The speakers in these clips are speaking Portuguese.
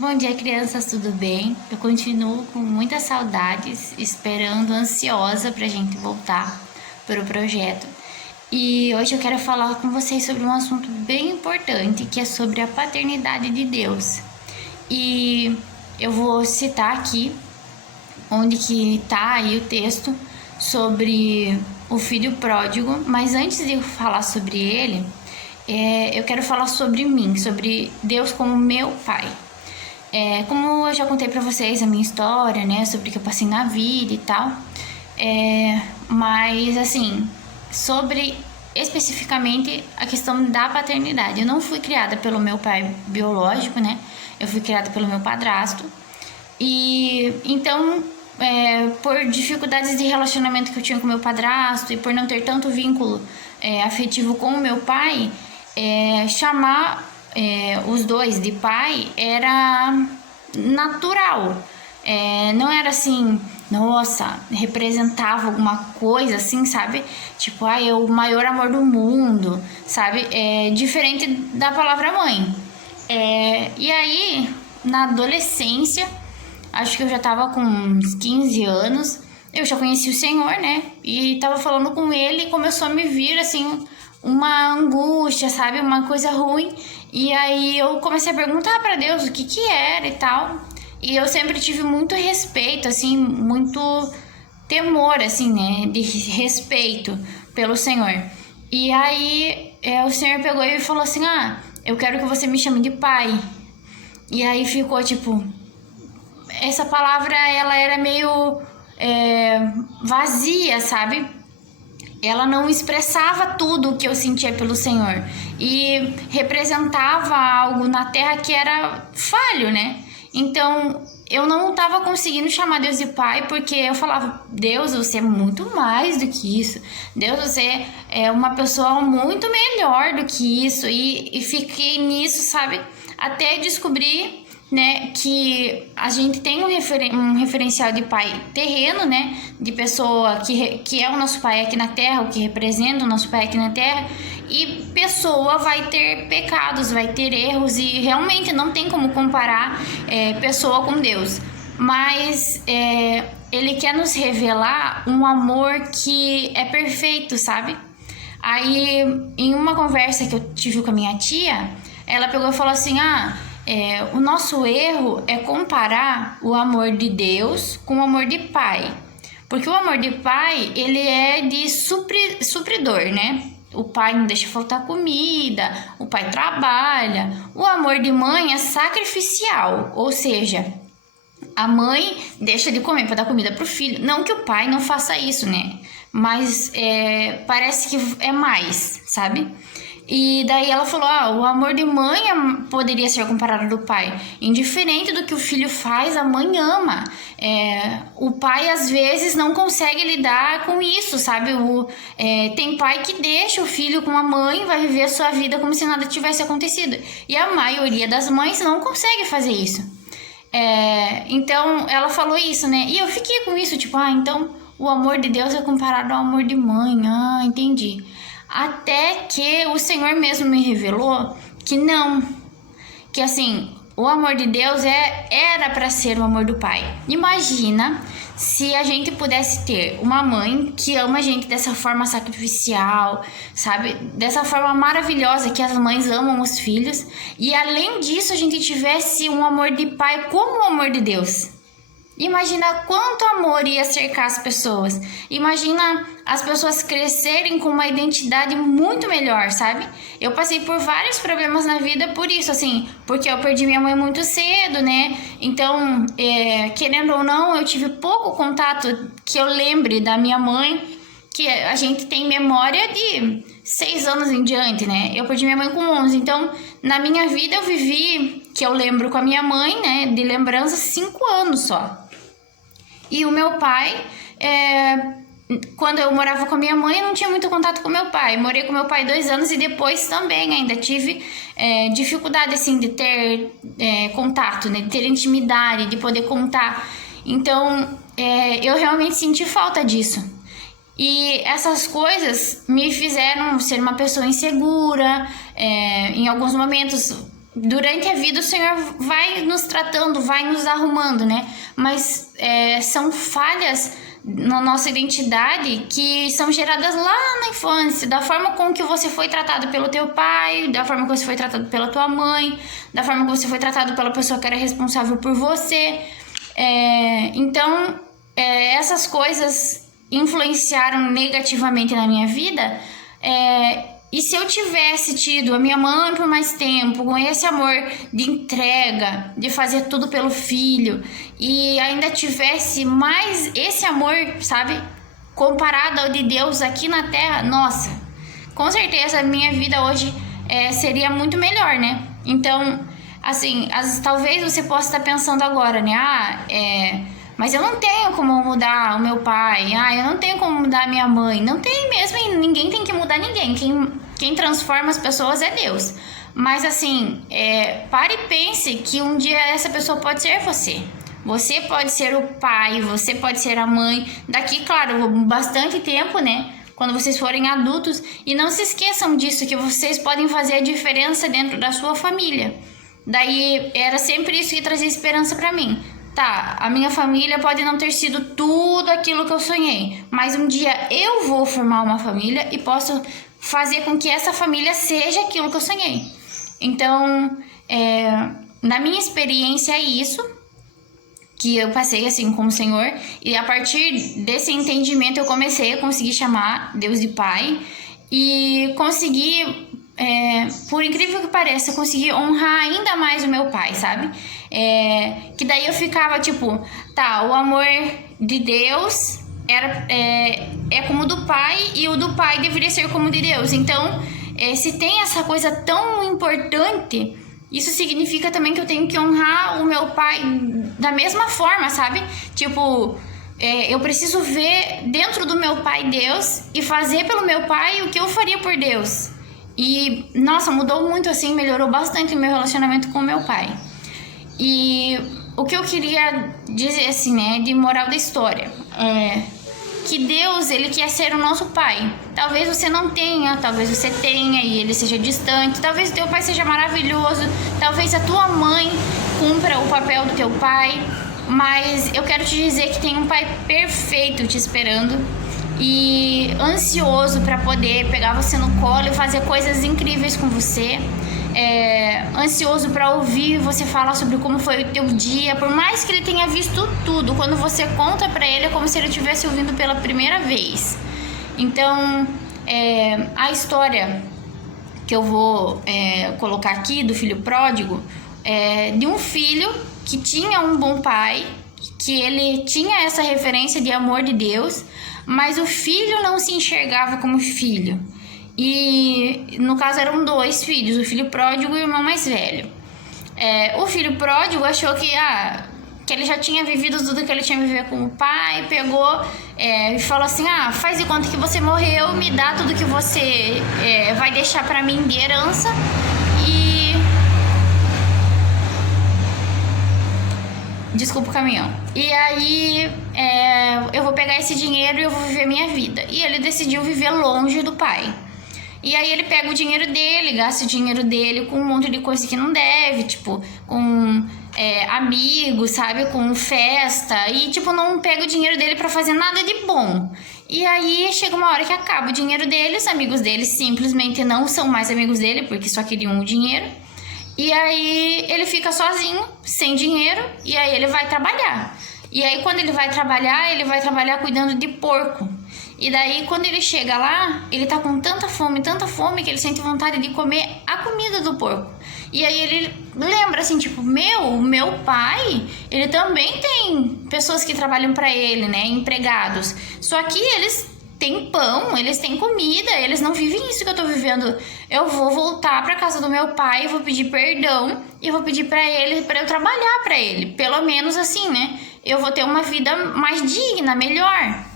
Bom dia, crianças, tudo bem? Eu continuo com muitas saudades, esperando, ansiosa para a gente voltar para o projeto. E hoje eu quero falar com vocês sobre um assunto bem importante, que é sobre a paternidade de Deus. E eu vou citar aqui onde que está aí o texto sobre o filho pródigo, mas antes de eu falar sobre ele, eu quero falar sobre mim, sobre Deus como meu pai. Como eu já contei pra vocês a minha história, né, sobre o que eu passei na vida e tal, mas assim, sobre especificamente a questão da paternidade. Eu não fui criada pelo meu pai biológico, né, eu fui criada pelo meu padrasto, e então, por dificuldades de relacionamento que eu tinha com meu padrasto e por não ter tanto vínculo afetivo com o meu pai, chamar os dois de pai era natural. Não era assim, nossa, representava alguma coisa assim, sabe? Tipo, é o maior amor do mundo, sabe? Diferente da palavra mãe. E aí, na adolescência, acho que eu já tava com uns 15 anos, eu já conheci o Senhor, né? E tava falando com ele e começou a me vir, assim, uma angústia, sabe? Uma coisa ruim. E aí eu comecei a perguntar pra Deus o que que era e tal. E eu sempre tive muito respeito, assim, muito temor, assim, né? De respeito pelo Senhor. E aí o Senhor pegou e falou assim: eu quero que você me chame de pai. E aí ficou tipo, essa palavra ela era meio vazia, sabe? Ela não expressava tudo o que eu sentia pelo Senhor e representava algo na terra que era falho, né? Então eu não estava conseguindo chamar Deus de pai, porque eu falava: Deus, você é muito mais do que isso, Deus, você é uma pessoa muito melhor do que isso, e fiquei nisso, sabe? Até descobrir, né, que a gente tem um referencial de pai terreno, né, de pessoa que é o nosso pai aqui na terra, o que representa o nosso pai aqui na terra, e pessoa vai ter pecados, vai ter erros, e realmente não tem como comparar pessoa com Deus, mas ele quer nos revelar um amor que é perfeito, sabe? Aí, em uma conversa que eu tive com a minha tia, ela pegou e falou assim: o nosso erro é comparar o amor de Deus com o amor de pai. Porque o amor de pai, ele é de supridor, né? O pai não deixa faltar comida, o pai trabalha. O amor de mãe é sacrificial, ou seja, a mãe deixa de comer para dar comida pro filho. Não que o pai não faça isso, né? Mas parece que é mais, sabe? E daí ela falou: o amor de mãe poderia ser comparado do pai. Indiferente do que o filho faz, a mãe ama. O pai às vezes não consegue lidar com isso, sabe? Tem pai que deixa o filho com a mãe, vai viver a sua vida como se nada tivesse acontecido. E a maioria das mães não consegue fazer isso. Então ela falou isso, né? E eu fiquei com isso, tipo, então o amor de Deus é comparado ao amor de mãe. Entendi. Até que o Senhor mesmo me revelou que não, que assim, o amor de Deus era para ser o amor do pai. Imagina se a gente pudesse ter uma mãe que ama a gente dessa forma sacrificial, sabe? Dessa forma maravilhosa que as mães amam os filhos, e além disso a gente tivesse um amor de pai como o amor de Deus. Imagina quanto amor ia cercar as pessoas. Imagina as pessoas crescerem com uma identidade muito melhor, sabe? Eu passei por vários problemas na vida por isso, assim, porque eu perdi minha mãe muito cedo, né? Então, querendo ou não, eu tive pouco contato que eu lembre da minha mãe, que a gente tem memória de 6 anos em diante, né? Eu perdi minha mãe com 11, então na minha vida eu vivi, que eu lembro com a minha mãe, né, de lembrança, 5 anos só. E o meu pai, quando eu morava com a minha mãe, eu não tinha muito contato com meu pai. Morei com meu pai 2 anos e depois também ainda tive dificuldade, assim, de ter contato, né? De ter intimidade, de poder contar. Então, eu realmente senti falta disso. E essas coisas me fizeram ser uma pessoa insegura, em alguns momentos durante a vida o Senhor vai nos tratando, vai nos arrumando, né? Mas são falhas na nossa identidade que são geradas lá na infância, da forma com que você foi tratado pelo teu pai, da forma que você foi tratado pela tua mãe, da forma que você foi tratado pela pessoa que era responsável por você. Então, essas coisas influenciaram negativamente na minha vida. E se eu tivesse tido a minha mãe por mais tempo, com esse amor de entrega, de fazer tudo pelo filho, e ainda tivesse mais esse amor, sabe, comparado ao de Deus aqui na terra, nossa, com certeza a minha vida hoje seria muito melhor, né? Então, assim, talvez você possa estar pensando agora, né? Mas eu não tenho como mudar o meu pai. Eu não tenho como mudar a minha mãe. Não tem mesmo, e ninguém tem que mudar ninguém. Quem transforma as pessoas é Deus. Mas assim, pare e pense que um dia essa pessoa pode ser você. Você pode ser o pai, você pode ser a mãe. Daqui, claro, bastante tempo, né? Quando vocês forem adultos. E não se esqueçam disso, que vocês podem fazer a diferença dentro da sua família. Daí, era sempre isso que trazia esperança pra mim. Tá, a minha família pode não ter sido tudo aquilo que eu sonhei, mas um dia eu vou formar uma família e posso fazer com que essa família seja aquilo que eu sonhei. Então, na minha experiência é isso que eu passei assim com o Senhor, e a partir desse entendimento eu comecei a conseguir chamar Deus de Pai e consegui, por incrível que pareça, eu consegui honrar ainda mais o meu pai, sabe? Que daí eu ficava tipo, tá, o amor de Deus é como o do pai, e o do pai deveria ser como o de Deus. Então, se tem essa coisa tão importante, isso significa também que eu tenho que honrar o meu pai da mesma forma, sabe? Tipo, eu preciso ver dentro do meu pai Deus e fazer pelo meu pai o que eu faria por Deus. E, nossa, mudou muito assim, melhorou bastante o meu relacionamento com o meu pai. E o que eu queria dizer assim, né, de moral da história, que Deus, ele quer ser o nosso pai. Talvez você não tenha, talvez você tenha e ele seja distante, talvez o teu pai seja maravilhoso, talvez a tua mãe cumpra o papel do teu pai, mas eu quero te dizer que tem um pai perfeito te esperando e ansioso para poder pegar você no colo e fazer coisas incríveis com você. Ansioso para ouvir você falar sobre como foi o teu dia, por mais que ele tenha visto tudo, quando você conta para ele é como se ele estivesse ouvindo pela primeira vez. Então, a história que eu vou colocar aqui do filho pródigo é de um filho que tinha um bom pai, que ele tinha essa referência de amor de Deus, mas o filho não se enxergava como filho. E no caso eram 2 filhos, o filho pródigo e o irmão mais velho. O filho pródigo achou que ele já tinha vivido tudo que ele tinha vivido com o pai, pegou e falou assim, faz de conta que você morreu, me dá tudo que você vai deixar pra mim de herança e... Desculpa o caminhão. E aí eu vou pegar esse dinheiro e eu vou viver minha vida. E ele decidiu viver longe do pai. E aí ele pega o dinheiro dele, gasta o dinheiro dele com um monte de coisa que não deve, tipo, com amigos, sabe, com festa, e tipo, não pega o dinheiro dele pra fazer nada de bom. E aí chega uma hora que acaba o dinheiro dele, os amigos dele simplesmente não são mais amigos dele, porque só queriam o dinheiro. E aí ele fica sozinho, sem dinheiro, e aí ele vai trabalhar. E aí quando ele vai trabalhar cuidando de porco. E daí, quando ele chega lá, ele tá com tanta fome, que ele sente vontade de comer a comida do porco. E aí ele lembra assim, tipo, meu pai, ele também tem pessoas que trabalham pra ele, né, empregados. Só que eles têm pão, eles têm comida, eles não vivem isso que eu tô vivendo. Eu vou voltar pra casa do meu pai, vou pedir perdão e vou pedir pra ele, pra eu trabalhar pra ele. Pelo menos assim, né, eu vou ter uma vida mais digna, melhor.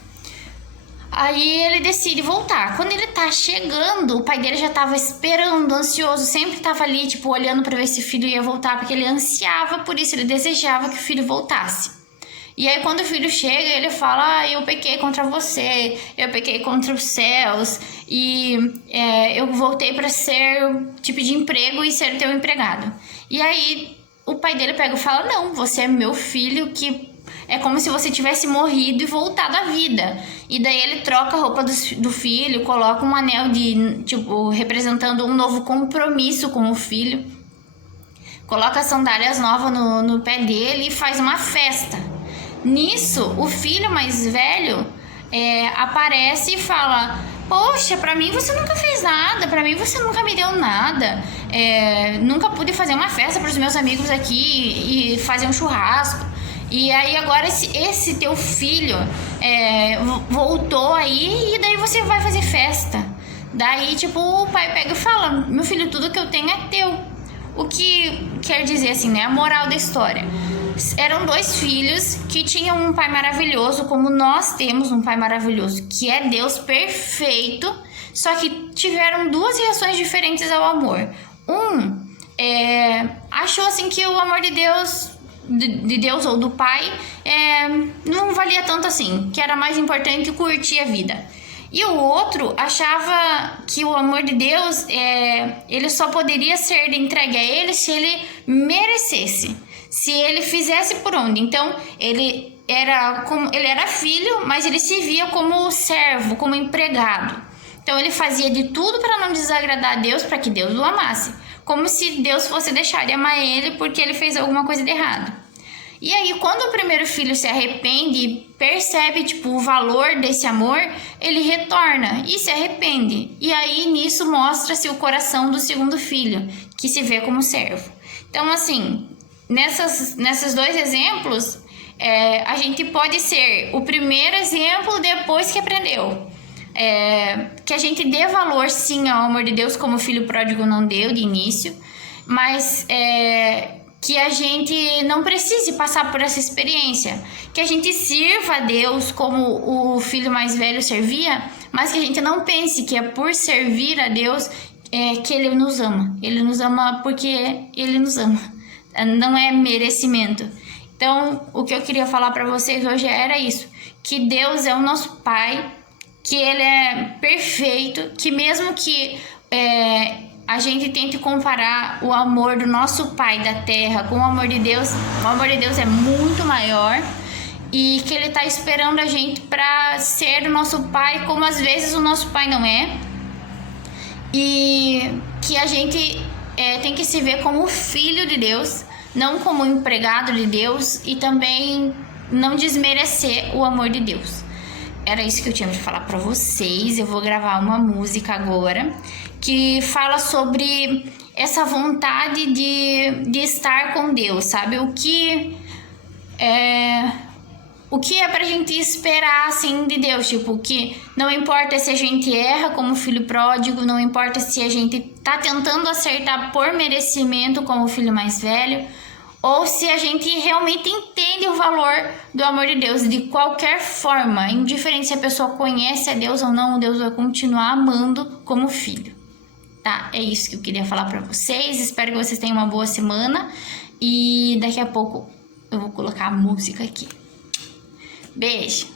Aí ele decide voltar. Quando ele tá chegando, o pai dele já tava esperando, ansioso, sempre tava ali, tipo, olhando pra ver se o filho ia voltar, porque ele ansiava por isso, ele desejava que o filho voltasse. E aí quando o filho chega, ele fala, ah, eu pequei contra você, eu pequei contra os céus, e eu voltei para ser o tipo de emprego e ser teu empregado. E aí o pai dele pega e fala, não, você é meu filho, que é como se você tivesse morrido e voltado à vida. E daí ele troca a roupa do filho, coloca um anel de, tipo, representando um novo compromisso com o filho. Coloca sandálias novas no pé dele e faz uma festa. Nisso, o filho mais velho aparece e fala, poxa, pra mim você nunca fez nada, pra mim você nunca me deu nada. Nunca pude fazer uma festa pros meus amigos aqui e fazer um churrasco. E aí agora esse teu filho voltou aí e daí você vai fazer festa. Daí, tipo, o pai pega e fala, meu filho, tudo que eu tenho é teu. O que quer dizer assim, né? A moral da história. Eram dois filhos que tinham um pai maravilhoso, como nós temos um pai maravilhoso, que é Deus perfeito, só que tiveram duas reações diferentes ao amor. Achou assim que o amor de Deus ou do pai não valia tanto assim, que era mais importante curtir a vida. E o outro achava que o amor de Deus ele só poderia ser entregue a ele se ele merecesse, se ele fizesse por onde. Então ele era filho, mas ele se via como servo, como empregado. Então ele fazia de tudo para não desagradar a Deus, para que Deus o amasse, como se Deus fosse deixar de amar ele porque ele fez alguma coisa de errado. E aí, quando o primeiro filho se arrepende e percebe, tipo, o valor desse amor, ele retorna e se arrepende. E aí, nisso, mostra-se o coração do segundo filho, que se vê como servo. Então, assim, nesses dois exemplos, a gente pode ser o primeiro exemplo depois que aprendeu. Que a gente dê valor, sim, ao amor de Deus, como o filho pródigo não deu de início, mas que a gente não precise passar por essa experiência, que a gente sirva a Deus como o filho mais velho servia, mas que a gente não pense que é por servir a Deus que Ele nos ama. Ele nos ama porque Ele nos ama, não é merecimento. Então, o que eu queria falar para vocês hoje era isso, que Deus é o nosso Pai, que Ele é perfeito, que mesmo que a gente tente comparar o amor do nosso Pai da Terra com o amor de Deus é muito maior, e que Ele está esperando a gente para ser o nosso Pai, como às vezes o nosso Pai não é, e que a gente tem que se ver como filho de Deus, não como empregado de Deus, e também não desmerecer o amor de Deus. Era isso que eu tinha de falar para vocês. Eu vou gravar uma música agora que fala sobre essa vontade de estar com Deus, sabe? O que é pra gente esperar, assim, de Deus, tipo, que não importa se a gente erra como filho pródigo, não importa se a gente tá tentando acertar por merecimento como o filho mais velho, ou se a gente realmente entende o valor do amor de Deus de qualquer forma, indiferente se a pessoa conhece a Deus ou não, Deus vai continuar amando como filho, tá? É isso que eu queria falar pra vocês, espero que vocês tenham uma boa semana e daqui a pouco eu vou colocar a música aqui. Beijo!